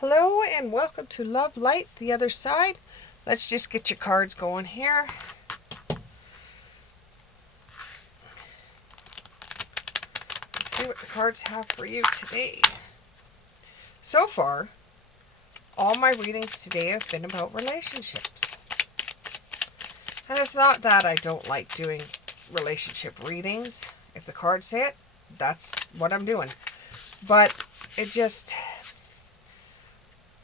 Hello and welcome to Love Light, the other side. Let's just get your cards going here. Let's see what the cards have for you today. So far, all my readings today have been about relationships. And it's not that I don't like doing relationship readings. If the cards say it, that's what I'm doing. But it just,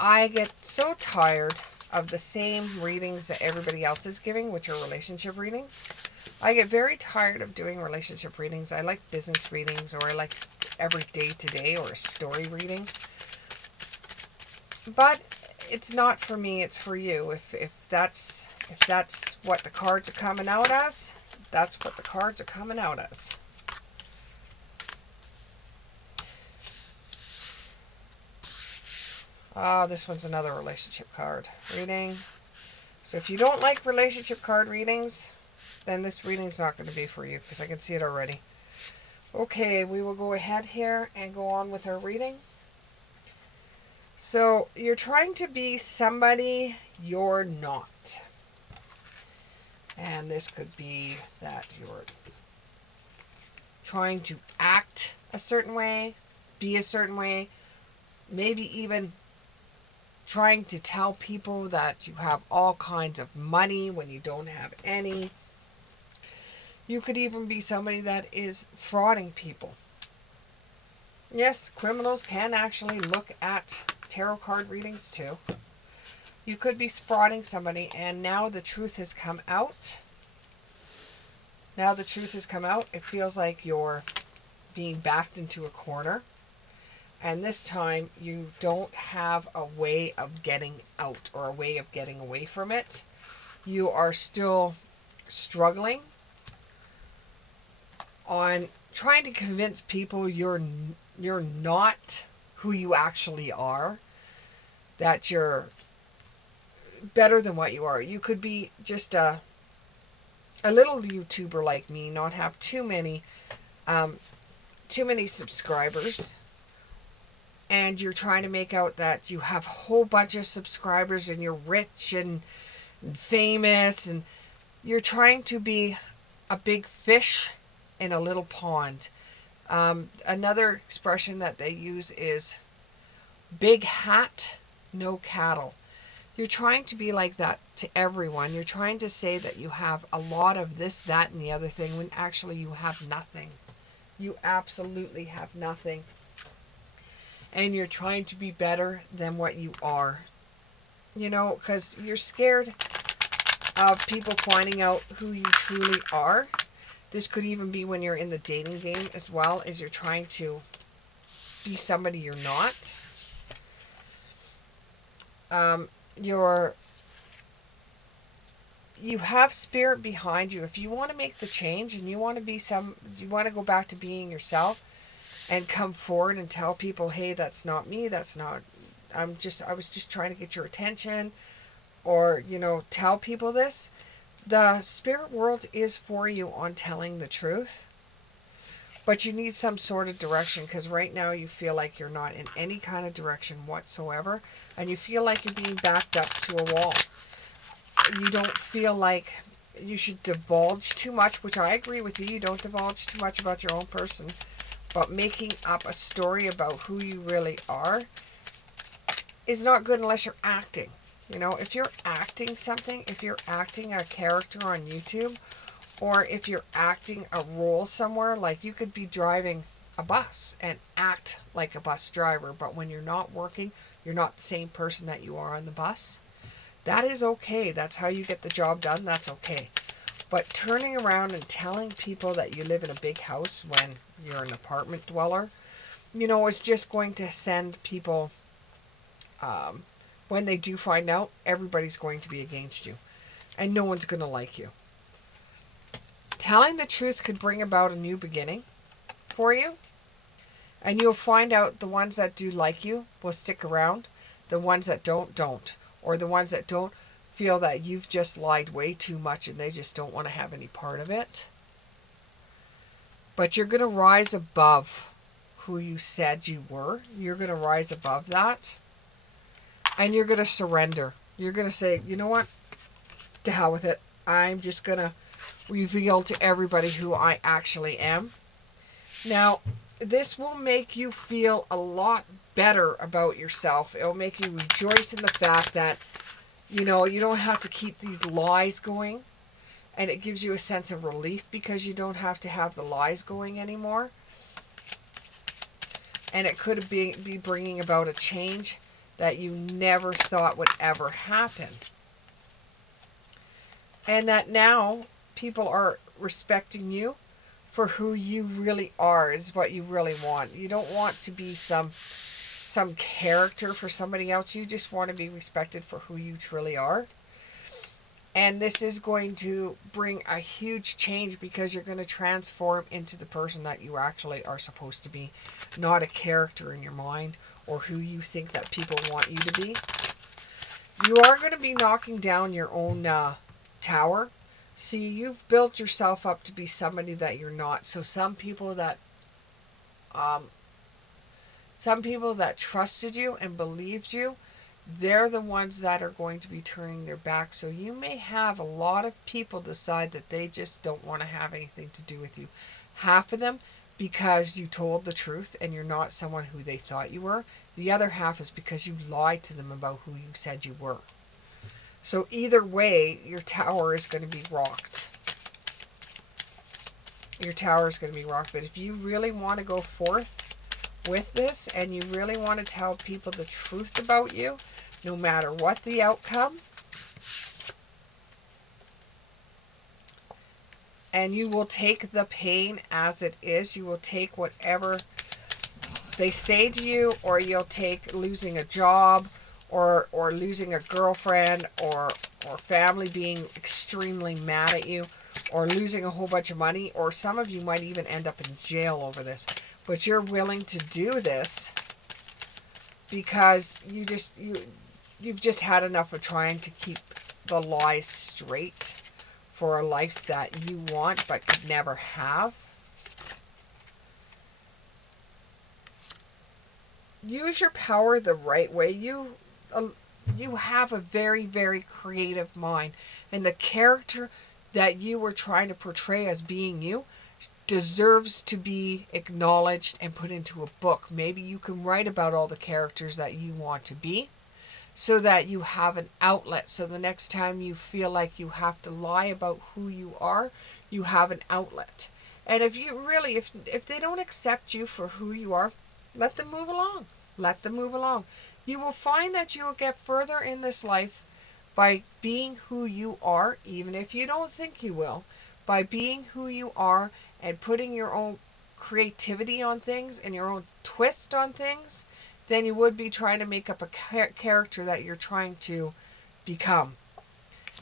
I get so tired of the same readings that everybody else is giving, which are relationship readings. I get very tired of doing relationship readings. I like business readings, or I like every day to day or a story reading. But it's not for me, it's for you. If that's what the cards are coming out as, that's what the cards are coming out as. This one's another relationship card reading. So if you don't like relationship card readings, then this reading's not going to be for you, because I can see it already. Okay, we will go ahead here and go on with our reading. So you're trying to be somebody you're not. And this could be that you're trying to act a certain way, be a certain way, maybe even trying to tell people that you have all kinds of money when you don't have any. You could even be somebody that is frauding people. Yes, criminals can actually look at tarot card readings too. You could be frauding somebody, and now the truth has come out. Now the truth has come out. It feels like you're being backed into a corner. And this time you don't have a way of getting out or a way of getting away from it. You are still struggling on trying to convince people you're not who you actually are, that you're better than what you are. You could be just a little YouTuber like me, not have too many subscribers, and you're trying to make out that you have a whole bunch of subscribers and you're rich and famous, and you're trying to be a big fish in a little pond. Another expression that they use is big hat, no cattle. You're trying to be like that to everyone. You're trying to say that you have a lot of this, that, and the other thing, when actually you have nothing. You absolutely have nothing. And you're trying to be better than what you are. You know, because you're scared of people finding out who you truly are. This could even be when you're in the dating game as well, as you're trying to be somebody you're not. You have spirit behind you. If you want to make the change and you want to go back to being yourself and come forward and tell people, hey, that's not me, I was just trying to get your attention, or, tell people this. The spirit world is for you on telling the truth, but you need some sort of direction, because right now you feel like you're not in any kind of direction whatsoever, and you feel like you're being backed up to a wall. You don't feel like you should divulge too much, which I agree with you. You don't divulge too much about your own person, but making up a story about who you really are is not good unless you're acting. If you're acting something, if you're acting a character on YouTube, or if you're acting a role somewhere, like you could be driving a bus and act like a bus driver, but when you're not working, you're not the same person that you are on the bus. That is okay. That's how you get the job done. That's okay. But turning around and telling people that you live in a big house when you're an apartment dweller, is just going to send people, when they do find out, everybody's going to be against you. And no one's going to like you. Telling the truth could bring about a new beginning for you. And you'll find out the ones that do like you will stick around. The ones that don't. Or the ones that don't feel that you've just lied way too much and they just don't want to have any part of it. But you're going to rise above who you said you were. You're going to rise above that. and you're going to surrender. You're going to say, you know what? To hell with it. I'm just going to reveal to everybody who I actually am. Now, this will make you feel a lot better about yourself. It'll make you rejoice in the fact that, you know, you don't have to keep these lies going. And it gives you a sense of relief because you don't have to have the lies going anymore. And it could be bringing about a change that you never thought would ever happen. And that now people are respecting you for who you really are is what you really want. You don't want to be some character for somebody else. You just want to be respected for who you truly are. And this is going to bring a huge change because you're going to transform into the person that you actually are supposed to be, not a character in your mind or who you think that people want you to be. You are going to be knocking down your own tower. See, you've built yourself up to be somebody that you're not. So some people that trusted you and believed you, they're the ones that are going to be turning their back. So you may have a lot of people decide that they just don't want to have anything to do with you. Half of them because you told the truth and you're not someone who they thought you were. The other half is because you lied to them about who you said you were. So either way, your tower is going to be rocked. Your tower is going to be rocked. But if you really want to go forth with this and you really want to tell people the truth about you, no matter what the outcome, and you will take the pain as it is, you will take whatever they say to you, or you'll take losing a job, or losing a girlfriend, or family being extremely mad at you, or losing a whole bunch of money, or some of you might even end up in jail over this. But you're willing to do this because you've just had enough of trying to keep the lies straight for a life that you want but could never have. Use your power the right way. You have a very, very creative mind, and the character that you were trying to portray as being you deserves to be acknowledged and put into a book. Maybe you can write about all the characters that you want to be, so that you have an outlet. So the next time you feel like you have to lie about who you are, you have an outlet. And if you really, if they don't accept you for who you are, let them move along. Let them move along. You will find that you will get further in this life by being who you are, even if you don't think you will, by being who you are and putting your own creativity on things and your own twist on things, than you would be trying to make up a character that you're trying to become.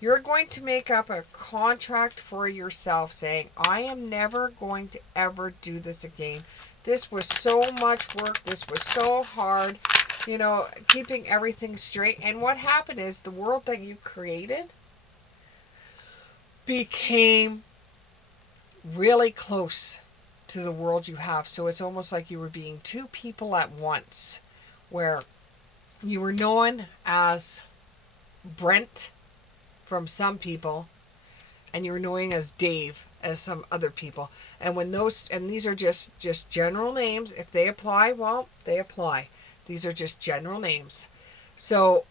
You're going to make up a contract for yourself saying, I am never going to ever do this again. This was so much work. This was so hard. You know, keeping everything straight. And what happened is the world that you created became really close to the world you have. So it's almost like you were being two people at once, where you were known as Brent from some people, and you were known as Dave as some other people. And when those, and these are just general names, if they apply, well, they apply. These are just general names. So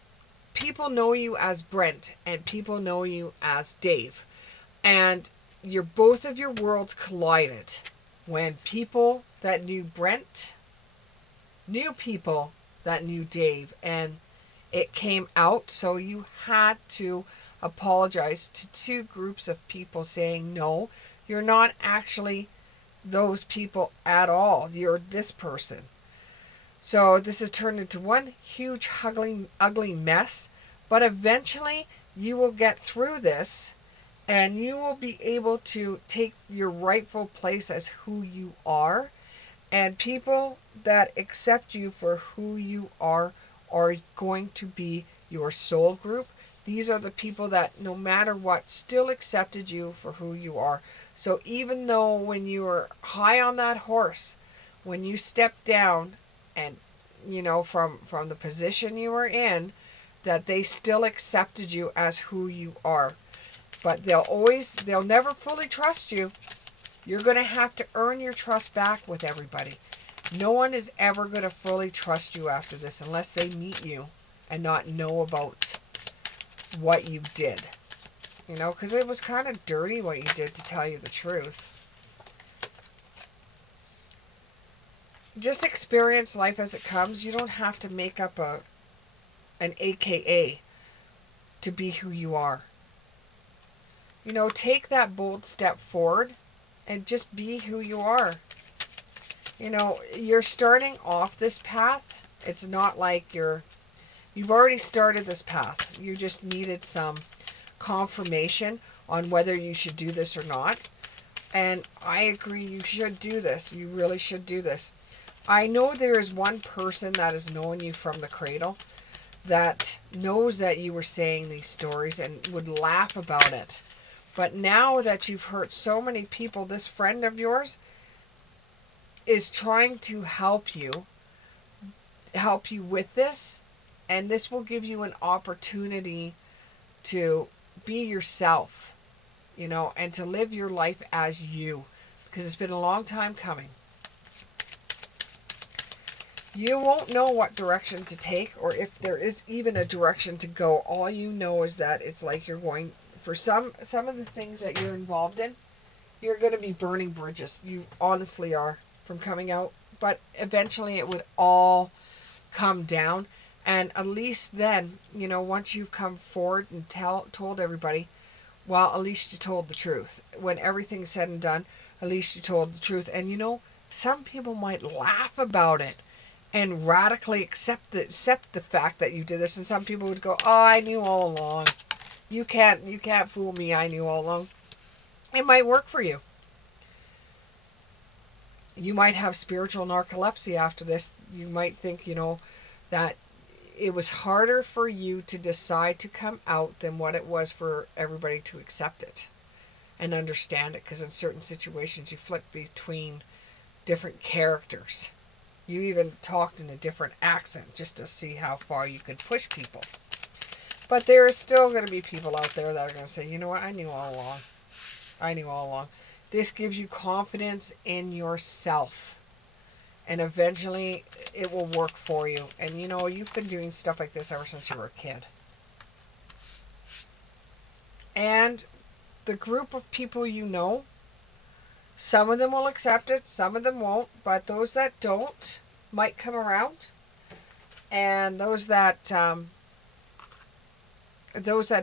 people know you as Brent and people know you as Dave. And both of your worlds collided when people that knew Brent knew people that knew Dave, and it came out. So you had to apologize to two groups of people saying, no, you're not actually those people at all. You're this person. So this has turned into one huge, ugly mess. But eventually you will get through this and you will be able to take your rightful place as who you are. And people that accept you for who you are going to be your soul group. These are the people that, no matter what, still accepted you for who you are. So even though when you were high on that horse, when you stepped down and, you know, from the position you were in, that they still accepted you as who you are. But they'll never fully trust you. You're going to have to earn your trust back with everybody. No one is ever going to fully trust you after this unless they meet you and not know about what you did. You know, because it was kind of dirty what you did, to tell you the truth. Just experience life as it comes. You don't have to make up an AKA to be who you are. You know, take that bold step forward and just be who you are. You know, you're starting off this path. It's not like you've already started this path. You just needed some confirmation on whether you should do this or not. And I agree, you should do this. You really should do this. I know there is one person that has known you from the cradle that knows that you were saying these stories and would laugh about it. But now that you've hurt so many people, this friend of yours is trying to help you with this, and this will give you an opportunity to be yourself, you know, and to live your life as you, because it's been a long time coming. You won't know what direction to take, or if there is even a direction to go. All you know is that it's like you're going, for some of the things that you're involved in, you're going to be burning bridges. You honestly are, from coming out. But eventually it would all come down. And at least then, you know, once you've come forward and told everybody, well, at least you told the truth. When everything's said and done, at least you told the truth. And you know, some people might laugh about it and radically accept the fact that you did this. And some people would go, oh, I knew all along. You can't fool me. I knew all along. It might work for you. You might have spiritual narcolepsy after this. You might think, you know, that it was harder for you to decide to come out than what it was for everybody to accept it and understand it. Because in certain situations, you flip between different characters. You even talked in a different accent just to see how far you could push people. But there is still going to be people out there that are going to say, you know what, I knew all along. I knew all along. This gives you confidence in yourself. And eventually it will work for you. And you know, you've been doing stuff like this ever since you were a kid. And the group of people you know, some of them will accept it, some of them won't. But those that don't might come around. And those that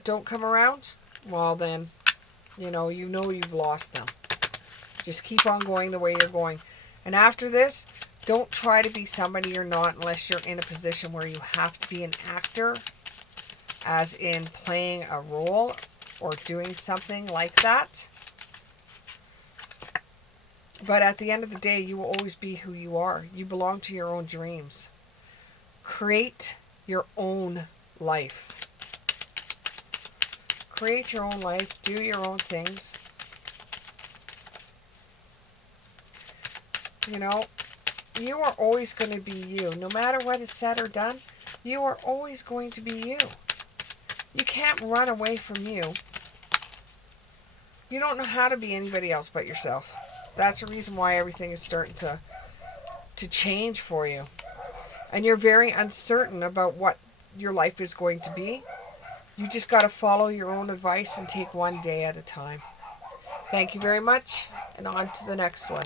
don't come around, well then, you know you've lost them. Just keep on going the way you're going. And after this, don't try to be somebody you're not unless you're in a position where you have to be an actor, as in playing a role or doing something like that. But at the end of the day, you will always be who you are. You belong to your own dreams. Create your own life. Create your own life. Do your own things. You know, you are always going to be you. No matter what is said or done, you are always going to be you. You can't run away from you. You don't know how to be anybody else but yourself. That's the reason why everything is starting to change for you. And you're very uncertain about what your life is going to be. You just got to follow your own advice and take one day at a time. Thank you very much, and on to the next one.